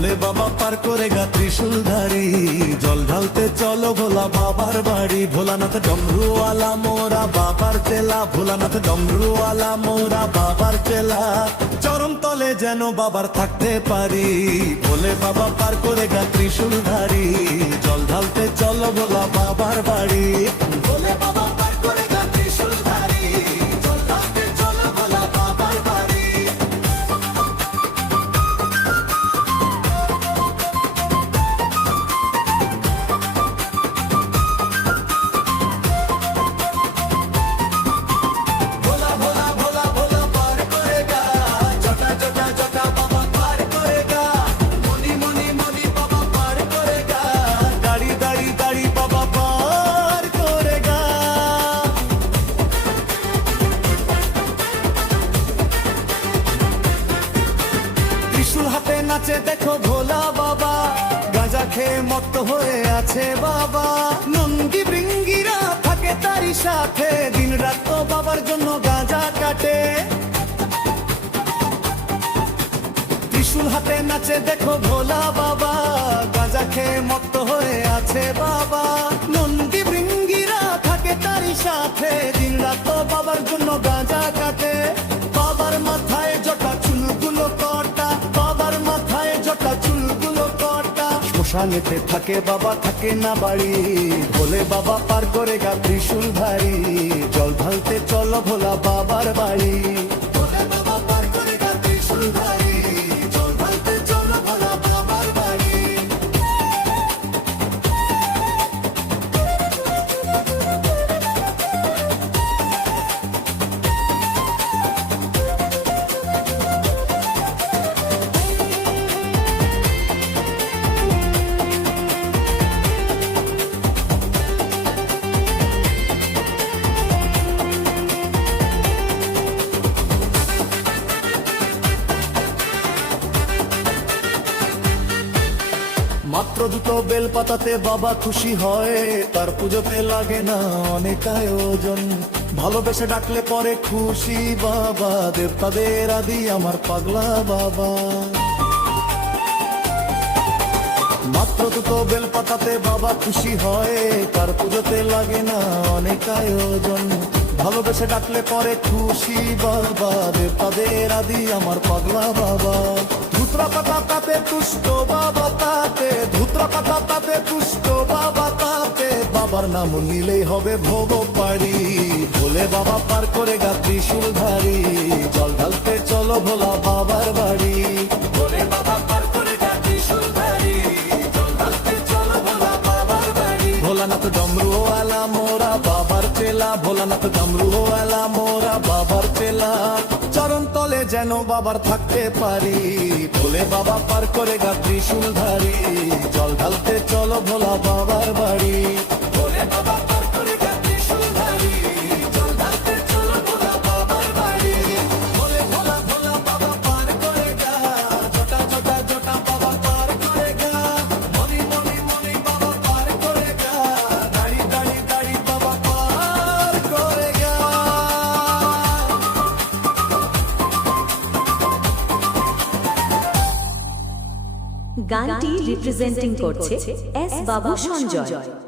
ভোলে বাবা পার করে গা ত্রিশূলধারী, জল ঢালতে চলো ভোলা বাবার বাড়ি। ভোলানাথ ডমরুওয়ালা মোরা বাবার চেলা, ভোলানাথ ডমরুওয়ালা মোরা বাবার চেলা, চরণ তলে যেন বাবার থাকতে পারি। ভোলে বাবা পার করে গা ত্রিশূলধারী, জল ঢালতে চলো ভোলা বাবার বাড়ি। ভোলে বাবা পার করে গা ত্রিশূলধারী, জল ঢালতে চলো ভোলা বাবার বাড়ি। ভোলা ভোলা ভোলা ভোলা পার করে গা, জটা জটা জটা বাবা পার করে গা, মনি মনি মনি বাবা পার করে গা, দাড়ি দাড়ি দাড়ি বাবা পার করে গা। ত্রিশূল হাতে নাচে দেখো ভোলা বাবা, গাঁজা খেয়ে মত্ত হয়ে আছে বাবা। নন্দী বৃঙ্গিরা থাকে তারই সাথে, দিন রাত তো বাবার জন্য গাঁজা কাটে। ত্রিশূল হাতে নাচে দেখো ভোলা বাবা, গাঁজা খেয়ে মত্ত হয়ে আছে বাবা। নন্দী বৃঙ্গিরা থাকে তারই সাথে, দিন রাত তো বাবার জন্য গাঁজা কাটে। বাবার মাথায় জটা চুলগুলো কটা, বাবার মাথায় জটা চুলগুলো কটা, শ্মশানেতে থাকে বাবা থাকে না বাড়ি। ভোলে বাবা পার করে গা ত্রিশূলধারী, জল ঢালতে চলো ভোলা বাবার বাড়ি। ভোলে বাবা পার করে গা ত্রিশূলধারী, জল ঢালতে চলো ভোলা বাবার বাড়ি। মাত্র দুটো বেল পাতাতে বাবা খুশি হয়, তার পুজোতে লাগে না অনেক আয়োজন। ভালোবেসে ডাকলে পরে খুশি বাবা, দেবতাদের আদি আমার পাগলা বাবা। মাত্র দুটো বেল পাতাতে বাবা খুশি হয়, তার পুজোতে লাগে না অনেক আয়োজন। ভালোবেসে ডাকলে পরে খুশি বাবা, দেবতাদের আদি আমার পাগলা বাবা। ধুত্রা পাতা তাতে তুষ্ট বাবা তাতে, ধুত্রা পাতা তাতে তুষ্ট বাবা তাতে, বাবার নাম নিলেই হবে ভোগ পারি। ভোলে বাবা পার করে গা ত্রিশূলধারী, জল ঢালতে চলো ভোলা বাবার বাড়ি। ভোলে বাবা পার করে গা ত্রিশূলধারী, জল ঢালতে চলো ভোলা বাবার বাড়ি। ভোলানাথ ডমরুওয়ালা মোরা বাবার চেলা, ভোলানাথ ডমরুওয়ালা মোরা বাবার চেলা, চরণ তলে যেন বাবার থাকতে পারি। ভোলে বাবা পার করে গা ত্রিশূলধারী, জল ঢালতে চলো ভোলা বাবার বাড়ি। ভোলে বাবা পার করে গা ত্রিশূলধারী, জল ঢালতে চলো ভোলা বাবার বাড়ি। ভোলে ভোলা ভোলা বাবা পার করে গা, জটা জটা জটা বাবা পার করে গা, মনি মনি মনি বাবা পার করে গা, দাড়ি দাড়ি দাড়ি বাবা পার করে গা। গানটি রিপ্রেজেন্টিং করছে এস বাবু সঞ্জয়।